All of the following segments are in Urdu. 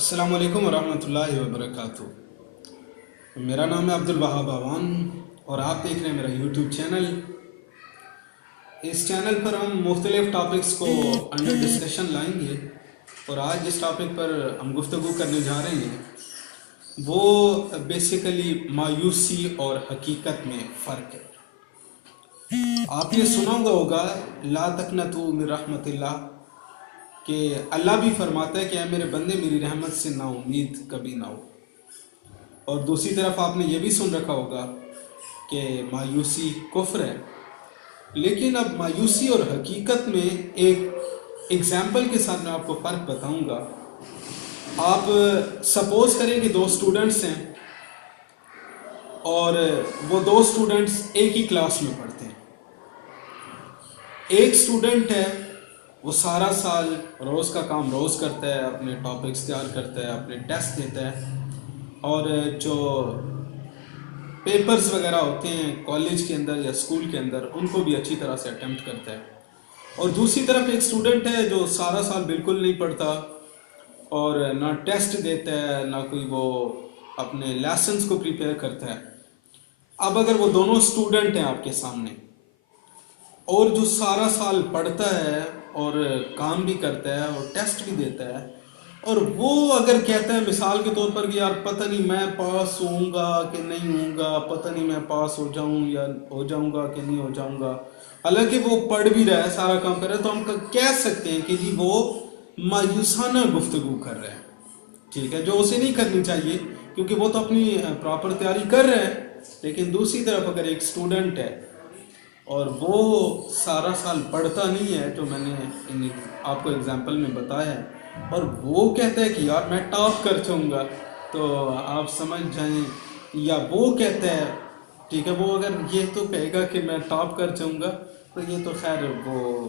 السلام علیکم ورحمۃ اللہ وبرکاتہ۔ میرا نام ہے عبدالوہاب آوان اور آپ دیکھ رہے ہیں میرا یوٹیوب چینل۔ اس چینل پر ہم مختلف ٹاپکس کو انڈر ڈسکشن لائیں گے، اور آج جس ٹاپک پر ہم گفتگو کرنے جا رہے ہیں وہ بیسیکلی مایوسی اور حقیقت میں فرق ہے۔ آپ نے سنا ہوگا لا تقنطوا من رحمت اللہ، کہ اللہ بھی فرماتا ہے کہ اے میرے بندے میری رحمت سے نا امید کبھی نہ ہو، اور دوسری طرف آپ نے یہ بھی سن رکھا ہوگا کہ مایوسی کفر ہے۔ لیکن اب مایوسی اور حقیقت میں ایک ایگزامپل کے ساتھ میں آپ کو فرق بتاؤں گا۔ آپ سپوز کریں کہ دو اسٹوڈنٹس ہیں، اور وہ دو اسٹوڈنٹس ایک ہی کلاس میں پڑھتے ہیں۔ ایک اسٹوڈنٹ ہے، وہ سارا سال روز کا کام روز کرتا ہے، اپنے ٹاپکس تیار کرتا ہے، اپنے ٹیسٹ دیتا ہے، اور جو پیپرز وغیرہ ہوتے ہیں کالج کے اندر یا اسکول کے اندر ان کو بھی اچھی طرح سے اٹیمپٹ کرتا ہے۔ اور دوسری طرف ایک اسٹوڈنٹ ہے جو سارا سال بالکل نہیں پڑھتا، اور نہ ٹیسٹ دیتا ہے، نہ کوئی وہ اپنے لیسنز کو پریپیئر کرتا ہے۔ اب اگر وہ دونوں اسٹوڈنٹ ہیں آپ کے سامنے، اور جو سارا سال پڑھتا ہے اور کام بھی کرتا ہے اور ٹیسٹ بھی دیتا ہے، اور وہ اگر کہتا ہے مثال کے طور پر کہ یار پتہ نہیں میں پاس ہوں گا کہ نہیں ہوں گا، پتہ نہیں میں پاس ہو جاؤں یا ہو جاؤں گا کہ نہیں ہو جاؤں گا، حالانکہ وہ پڑھ بھی رہا ہے، سارا کام کر رہا ہے، تو ہم کہہ سکتے ہیں کہ جی وہ مایوسانہ گفتگو کر رہا ہے، ٹھیک ہے، جو اسے نہیں کرنی چاہیے، کیونکہ وہ تو اپنی پراپر تیاری کر رہا ہے۔ لیکن دوسری طرف اگر ایک اسٹوڈنٹ ہے اور وہ سارا سال پڑھتا نہیں ہے، جو میں نے آپ کو اگزامپل میں بتایا ہے، اور وہ کہتا ہے کہ یار میں ٹاپ کر جاؤں گا، تو آپ سمجھ جائیں، یا وہ کہتا ہے، ٹھیک ہے، وہ اگر یہ تو کہے گا کہ میں ٹاپ کر جاؤں گا تو یہ تو خیر وہ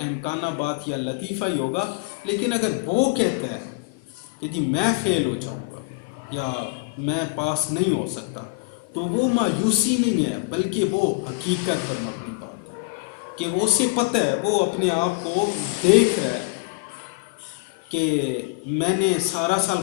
امکانہ بات یا لطیفہ ہی ہوگا۔ لیکن اگر وہ کہتا ہے کہ جی میں فیل ہو جاؤں گا یا میں پاس نہیں ہو سکتا، تو وہ مایوسی نہیں ہے، بلکہ وہ حقیقت پر مبنی بات ہے، کہ وہ اسے پتہ ہے، وہ اپنے آپ کو دیکھ رہا ہے کہ میں نے سارا سال